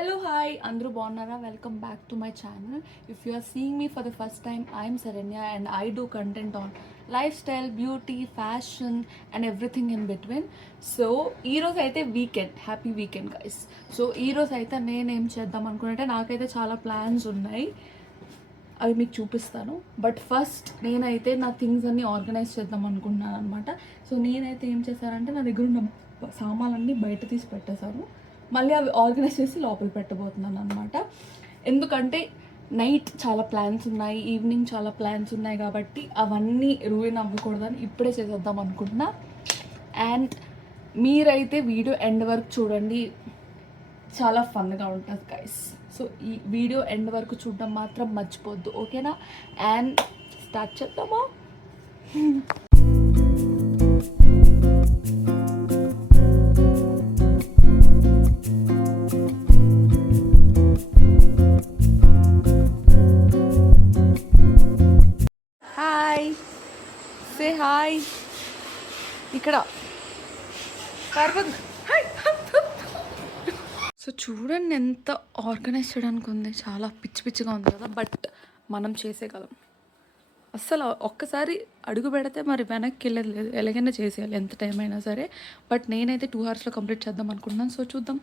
Hello, hi, Andrew Bonara. Welcome back to my channel. If you are seeing me for the first time, I'm Saranya and I do content on lifestyle, beauty, fashion, and everything in between. So, ee roju aithe weekend, happy weekend, guys. So, ee roju aithe నేను ఏం చేద్దాం అనుకున్నట్టే నాకైతే చాలా plans ఉన్నాయి. అవి మీకు చూపిస్తాను. బట్ ఫస్ట్ నేనైతే నా థింగ్స్ అన్నీ ఆర్గనైజ్ చేద్దాం అనుకుంటున్నాను అనమాట. సో నేనైతే ఏం చేశానంటే నా దగ్గర ఉన్న సామాన్లన్నీ బయట తీసి పెట్టేశాను. మళ్ళీ అవి ఆర్గనైజ్ చేసి లోపల పెట్టబోతున్నాను అనమాట. ఎందుకంటే నైట్ చాలా ప్లాన్స్ ఉన్నాయి, ఈవినింగ్ చాలా ప్లాన్స్ ఉన్నాయి కాబట్టి అవన్నీ రూయిన్ అవ్వకూడదని ఇప్పుడే చేసేద్దాం అనుకుంటున్నా. అండ్ మీరైతే వీడియో ఎండ్ వరకు చూడండి, చాలా ఫన్గా ఉంటుంది గైస్. సో ఈ వీడియో ఎండ్ వరకు చూడడం మాత్రం మర్చిపోద్దు, ఓకేనా? అండ్ స్టార్ట్ చేద్దామా? Hi, say hi. ఇక్కడ సో చూడండి ఎంత ఆర్గనైజ్ చేయడానికి ఉంది, చాలా పిచ్చి పిచ్చిగా ఉంది కదా. బట్ మనం చేసేయగలం. అస్సలు ఒక్కసారి అడుగు పెడితే మరి వెనక్కి వెళ్ళేది లేదు, ఎలాగైనా చేసేయాలి ఎంత టైం అయినా సరే. బట్ నేనైతే 2 అవర్స్లో కంప్లీట్ చేద్దాం అనుకుంటున్నాను. సో చూద్దాం.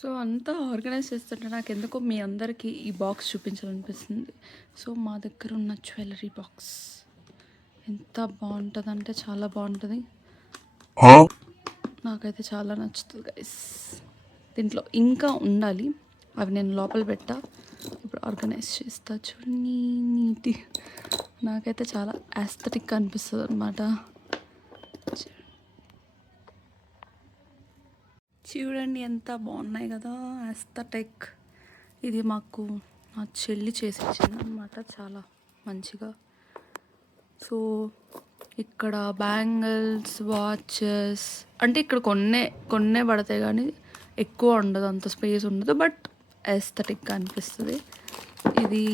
సో అంతా ఆర్గనైజ్ చేస్తుంటే నాకు ఎందుకో మీ అందరికీ ఈ బాక్స్ చూపించాలనిపిస్తుంది. సో మా దగ్గర ఉన్న జ్యువెలరీ బాక్స్ ఎంత బాగుంటుంది అంటే చాలా బాగుంటుంది, నాకైతే చాలా నచ్చుతుంది గైస్. దీంట్లో ఇంకా ఉండాలి, అవి నేను లోపల పెట్టా. ఇప్పుడు ఆర్గనైజ్ చేస్తా చూడండి, నీటి నాకైతే చాలా యాస్థెటిక్గా అనిపిస్తుంది అనమాట. చూడండి ఎంత బాగున్నాయి కదా, యాస్థెటిక్. ఇది మాకు నా చెల్లి చేసి ఇచ్చింది అనమాట, చాలా మంచిగా. సో ఇక్కడ బ్యాంగిల్స్, వాచెస్ అంటే ఇక్కడ కొన్నే పడతాయి కానీ ఎక్కువ ఉండదు, అంత స్పేస్ ఉండదు. బట్ ఎస్థెటిక్గా అనిపిస్తుంది. ఇది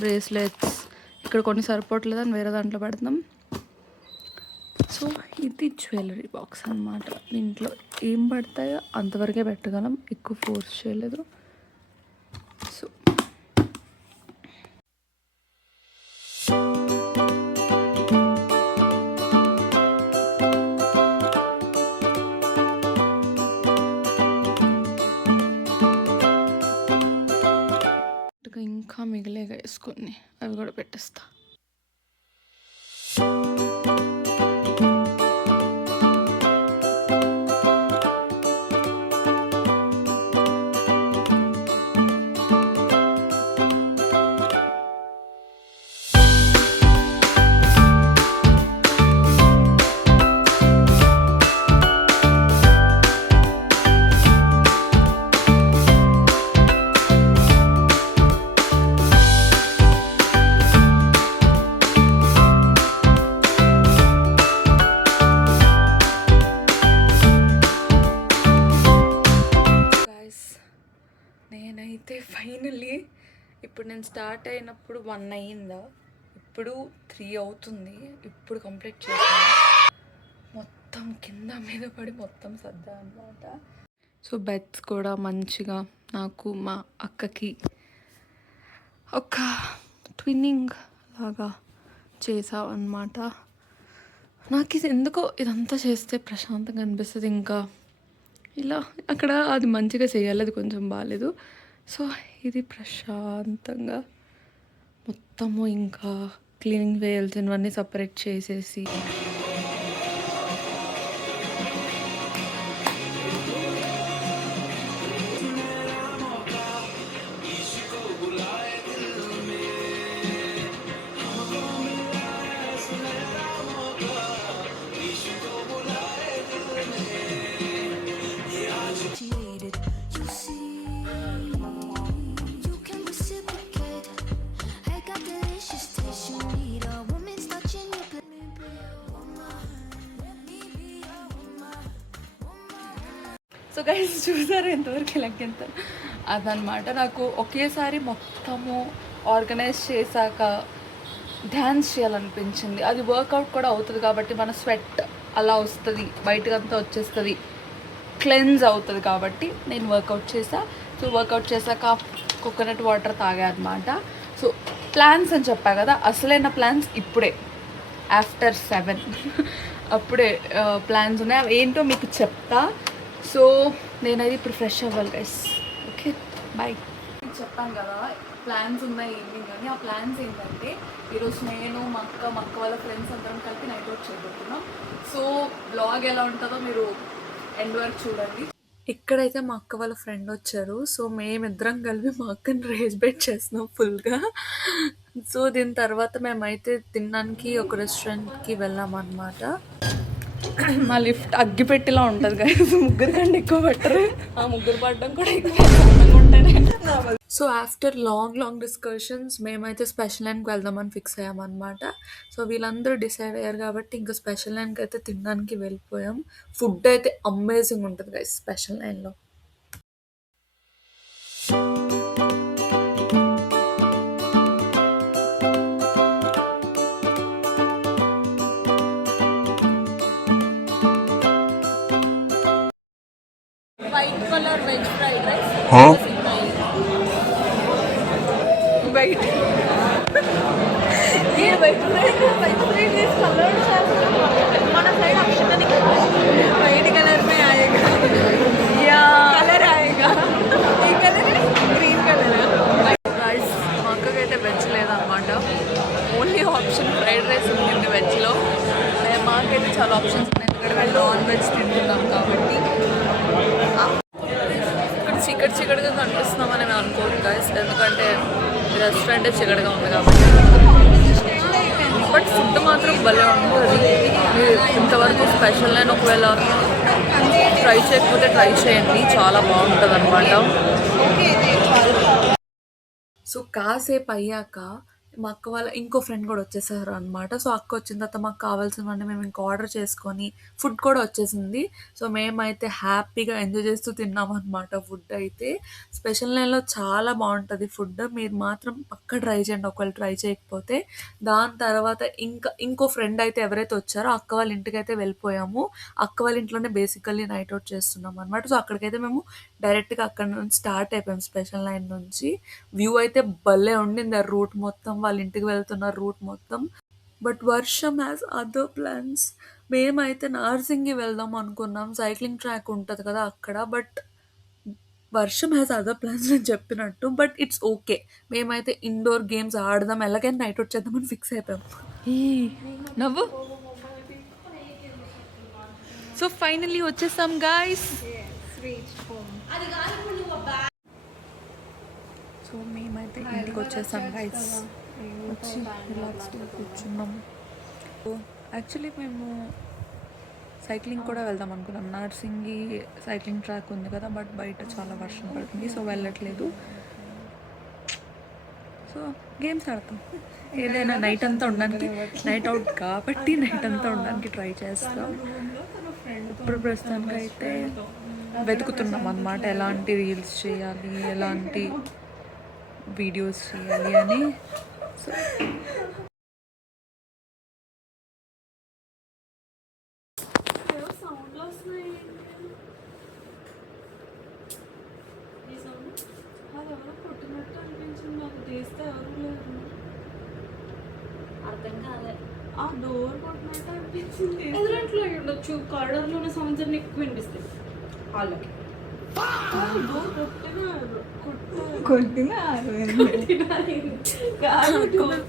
బ్రేస్లెట్స్, ఇక్కడ కొన్ని సరిపోవట్లేదని వేరే దాంట్లో పెడతాం. సో ఇది జ్యువెలరీ బాక్స్ అనమాట. దీంట్లో ఏం పడతాయో అంతవరకే పెట్టగలం, ఎక్కువ ఫోర్స్ చేయలేదు. సో ఇంకా మిగిలేగా వేసుకొని అవి కూడా పెట్టేస్తా. నేనైతే ఫైనల్లీ ఇప్పుడు నేను స్టార్ట్ అయినప్పుడు 1 అయ్యిందా, ఇప్పుడు 3 అవుతుంది. ఇప్పుడు కంప్లీట్ చేసాను. మొత్తం కింద మీద పడి మొత్తం సర్దా అనమాట. సో బెడ్స్ కూడా మంచిగా నాకు మా అక్కకి ఒక ట్విన్నింగ్ లాగా చేసావన్నమాట. నాకు ఇది ఎందుకో ఇదంతా చేస్తే ప్రశాంతంగా అనిపిస్తుంది. ఇంకా ఇలా అక్కడ అది మంచిగా చేయాలి, అది కొంచెం బాగాలేదు. సో ఇది ప్రశాంతంగా మొత్తము ఇంకా క్లీనింగ్ వేయాల్సినవన్నీ సపరేట్ చేసేసి సో గైస్ చూసారు ఎంతవరకు లెక్కెంత అదనమాట. నాకు ఒకేసారి మొత్తము ఆర్గనైజ్ చేశాక డ్యాన్స్ చేయాలనిపించింది. అది వర్కౌట్ కూడా అవుతుంది కాబట్టి మన స్వెట్ అలా వస్తుంది, బయటకంతా వచ్చేస్తుంది, క్లెన్స్ అవుతుంది కాబట్టి నేను వర్కౌట్ చేసా. సో వర్కౌట్ చేశాక కోకోనట్ వాటర్ తాగా అనమాట. సో ప్లాన్స్ అని చెప్పా కదా, అసలైన ప్లాన్స్ ఇప్పుడే ఆఫ్టర్ 7 అప్పుడే ప్లాన్స్ ఉన్నాయి. అవి ఏంటో మీకు చెప్తా. సో నేనైతే ఇప్పుడు ఫ్రెష్ అవ్వాలి గైస్. Okay bye. చెప్పాను కదా ప్లాన్స్ ఉన్నాయి ఈవినింగ్ అని. ఆ ప్లాన్స్ ఏంటంటే ఈరోజు నేను మా అక్క వాళ్ళ ఫ్రెండ్స్ అందరం కలిపి నైట్ అవుట్ చేయబోతున్నాం. సో బ్లాగ్ ఎలా ఉంటుందో మీరు ఎండ్ వరకు చూడండి. ఇక్కడైతే మా అక్క వాళ్ళ ఫ్రెండ్ వచ్చారు. సో మేమిద్దరం కలిపి మా అక్కని రేజ్ బెట్ చేస్తున్నాం ఫుల్గా. సో దీని తర్వాత మేమైతే తినడానికి ఒక రెస్టారెంట్కి వెళ్ళామన్నమాట. మా లిఫ్ట్ అగ్గిపెట్టిలా ఉంటుంది కదా, ముగ్గురు కంటే ఎక్కువ పట్టరు. ఆ ముగ్గురు పడడం కూడా ఎక్కువ ఉంటేనే. సో ఆఫ్టర్ లాంగ్ డిస్కషన్స్ మేమైతే స్పెషల్ లైన్కి వెళ్దామని ఫిక్స్ అయ్యామన్నమాట. సో వీళ్ళందరూ డిసైడ్ అయ్యారు కాబట్టి ఇంకా స్పెషల్ లైన్కి అయితే తినడానికి వెళ్ళిపోయాం. ఫుడ్ అయితే అమేజింగ్ ఉంటుంది గైస్ స్పెషల్ లైన్లో. White colour veg fried rice. White మన సైడ్ అక్షతని వైట్ కలర్ में आएगा या कलर आएगा ये कलर ग्रीन कलर రైస్. మా అక్కకైతే వెజ్ లేదన్నమాట, ఓన్లీ ఆప్షన్ ఫ్రైడ్ రైస్ ఉంది వెజ్లో. మాకైతే చాలా ఆప్షన్స్ ఉన్నాయి ఎందుకంటే మేము నాన్ వెజ్ తింటున్నాం కాబట్టి. ఇక్కడ చీకటిగా కనిపిస్తున్నామని మేము అనుకోవద్దు గైస్, ఎందుకంటే రెస్టారెంటే చీకటిగా ఉంది కాబట్టి. బట్ ఫుడ్ మాత్రం భలే ఉంటుంది. ఇంతవరకు స్పెషల్ లైన్ ఒకవేళ ట్రై చేయకపోతే ట్రై చేయండి, చాలా బాగుంటుంది అనమాట. సో కాసేపు అయ్యాక మా అక్క వాళ్ళ ఇంకో ఫ్రెండ్ కూడా వచ్చేసారు అనమాట. సో అక్క వచ్చిన తర్వాత మాకు కావాల్సినవన్నీ మేము ఇంకా ఆర్డర్ చేసుకొని ఫుడ్ కూడా వచ్చేసింది. సో మేమైతే హ్యాపీగా ఎంజాయ్ చేస్తూ తిన్నాం అనమాట. ఫుడ్ అయితే స్పెషల్ లైన్లో చాలా బాగుంటుంది ఫుడ్. మీరు మాత్రం పక్క ట్రై చేయండి ఒకవేళ ట్రై చేయకపోతే. దాని తర్వాత ఇంకో ఫ్రెండ్ అయితే ఎవరైతే వచ్చారో అక్క వాళ్ళ ఇంటికి అయితే వెళ్ళిపోయాము. అక్క వాళ్ళ ఇంట్లోనే బేసికల్లీ నైట్ అవుట్ చేస్తున్నాం అనమాట. సో అక్కడికైతే మేము డైరెక్ట్గా అక్కడ నుంచి స్టార్ట్ అయిపోయాం స్పెషల్ లైన్ నుంచి. వ్యూ అయితే భలే ఉండింది ఆ రూట్ మొత్తం, వాళ్ళ ఇంటికి వెళ్తున్న రూట్ మొత్తం. బట్ వర్షం హ్యాస్ అదర్ ప్లాన్స్. మేమైతే నార్సింగి వెళ్దాం అనుకున్నాం, సైక్లింగ్ ట్రాక్ ఉంటుంది కదా అక్కడ. బట్ వర్షం హ్యాస్ అదర్ ప్లాన్స్ అని చెప్పినట్టు. బట్ ఇట్స్ ఓకే, మేమైతే ఇండోర్ గేమ్స్ ఆడదాం, ఎలాగైనా నైట్ అవుట్ చేద్దామని ఫిక్స్ అయిపోయాం. నవ్వు. సో ఫైనల్లీ వచ్చేసాం గాయస్. సో మేమైతే ఇంటికి వచ్చేసాం గైస్. వచ్చి రిలాక్స్డ్గా కూర్చున్నాం. యాక్చువల్లీ మేము సైక్లింగ్ కూడా వెళ్దాం అనుకున్నాం. నార్సింగి సైక్లింగ్ ట్రాక్ ఉంది కదా, బట్ బయట చాలా వర్షం పడుతుంది, సో వెళ్ళట్లేదు. సో గేమ్స్ ఆడతాం, ఏదైనా నైట్ అంతా ఉండడానికి. నైట్ అవుట్ కాబట్టి నైట్ అంతా ఉండడానికి ట్రై చేస్తాం. ఇప్పుడు ప్రస్తుతానికి అయితే వెతుకుతున్నాం అన్నమాట, ఎలాంటి రీల్స్ చేయాలి, ఎలాంటి వీడియోస్ చేయాలి అని. సో అర్థం కాలే. ఆ డోర్ కొట్టినట్టు అనిపించింది. ఎదురంట్లో ఉండొచ్చు, కారిడార్లోనే సౌండ్స్ అన్ని ఎక్కువ వినిపిస్తాయి హాల్లోకి.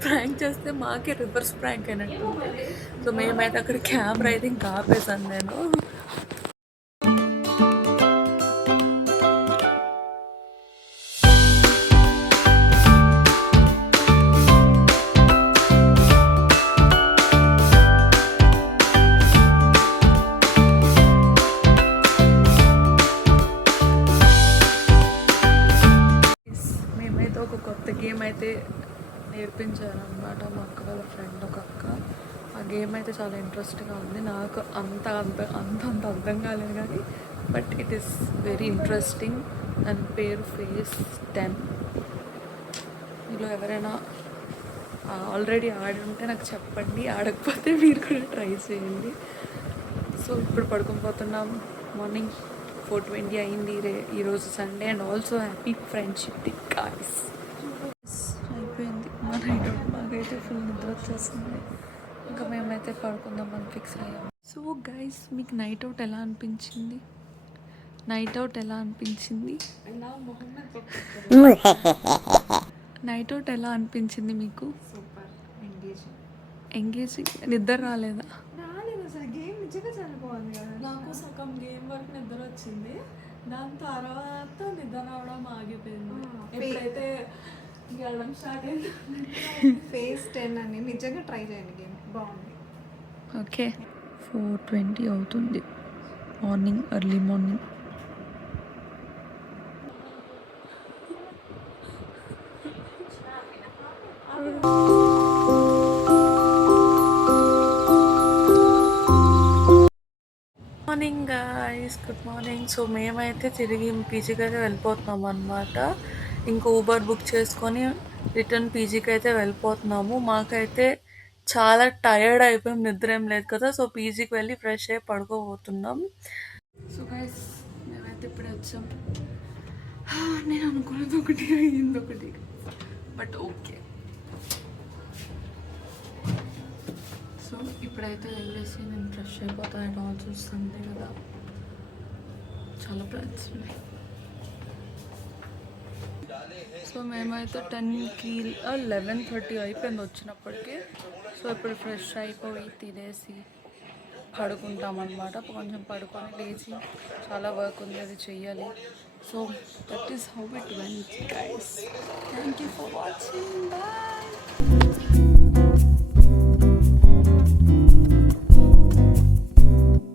ప్రాంక్ చేస్తే మాకే రివర్స్ ప్రాంక్ అయినట్టు. సో మేమైతే అక్కడ కెమెరా అయితే ఇంకా ఆపేసాను నేను. గేమ్ అయితే నేర్పించారు అనమాట మా అక్క వాళ్ళ ఫ్రెండ్ ఒక అక్క. ఆ గేమ్ అయితే చాలా ఇంట్రెస్ట్గా ఉంది. నాకు అంత అర్థం కాలేదు కానీ but it is very interesting. దాని పేరు ఫేస్ 10. మీలో ఎవరైనా ఆల్రెడీ ఆడి ఉంటే నాకు చెప్పండి, ఆడకపోతే మీరు కూడా ట్రై చేయండి. సో ఇప్పుడు పడుకొని పోతున్నాం. మార్నింగ్ 4:20 అయింది ఈరోజు Sunday and also happy friendship day guys. అయిపోయింది మా నైట్ అవుట్. మాకైతే ఫుల్ నిద్ర వచ్చేస్తుంది. ఇంకా మేమైతే పడుకుందామని ఫిక్స్ అయ్యాము. సో గైస్ మీకు నైట్ అవుట్ ఎలా అనిపించింది? నైట్ అవుట్ ఎలా అనిపించింది? నైట్ అవుట్ ఎలా అనిపించింది మీకు? Super engaging. నిద్ర రాలేదా? రాలేదు అసలు. గేమ్ నిజంగా చాలా బాగుంది కదా. నాకు సగం గేమ్ వరకు నిద్ర వచ్చింది, దాని తర్వాత నిద్ర రావడం ఆగిపోయింది. ఎప్పుడైతే గెలడం స్టార్ట్ అయింది ఫేజ్ 10 అని నిజంగా ట్రై చేయండి, గేమ్ బాగుంది. ఓకే 4:20 అవుతుంది morning, early morning. Morning guys, good morning. So మేమైతే తిరిగి పీజీకి అయితే వెళ్ళిపోతున్నాము అనమాట. ఇంకా ఊబర్ బుక్ చేసుకొని రిటర్న్ పీజీకి అయితే వెళ్ళిపోతున్నాము. మాకైతే చాలా టయర్డ్ అయిపోయాం, నిద్ర ఏం లేదు కదా. సో పీజీకి వెళ్ళి ఫ్రెష్ అయ్యి పడుకోబోతున్నాం. సో గైస్ మేమైతే ఇప్పుడే వచ్చాం. నేను అనుకున్నది ఒకటి, అయ్యింది ఒకటి, బట్ ఓకే. సో ఇప్పుడైతే వెళ్ళేసి నేను ఫ్రెష్ అయిపోతాను. అండ్ ఆల్సో సండే కదా, చాలా ప్లాన్స్ ఉన్నాయి. సో మేమైతే 10కి 11:30 అయిపోయింది వచ్చినప్పటికీ. సో ఇప్పుడు ఫ్రెష్ అయిపోయి తినేసి పడుకుంటామన్నమాట. కొంచెం పడుకొని లేచి చాలా వర్క్ ఉంది, అది చెయ్యాలి. So that is how it went guys. Thank you for watching. Bye.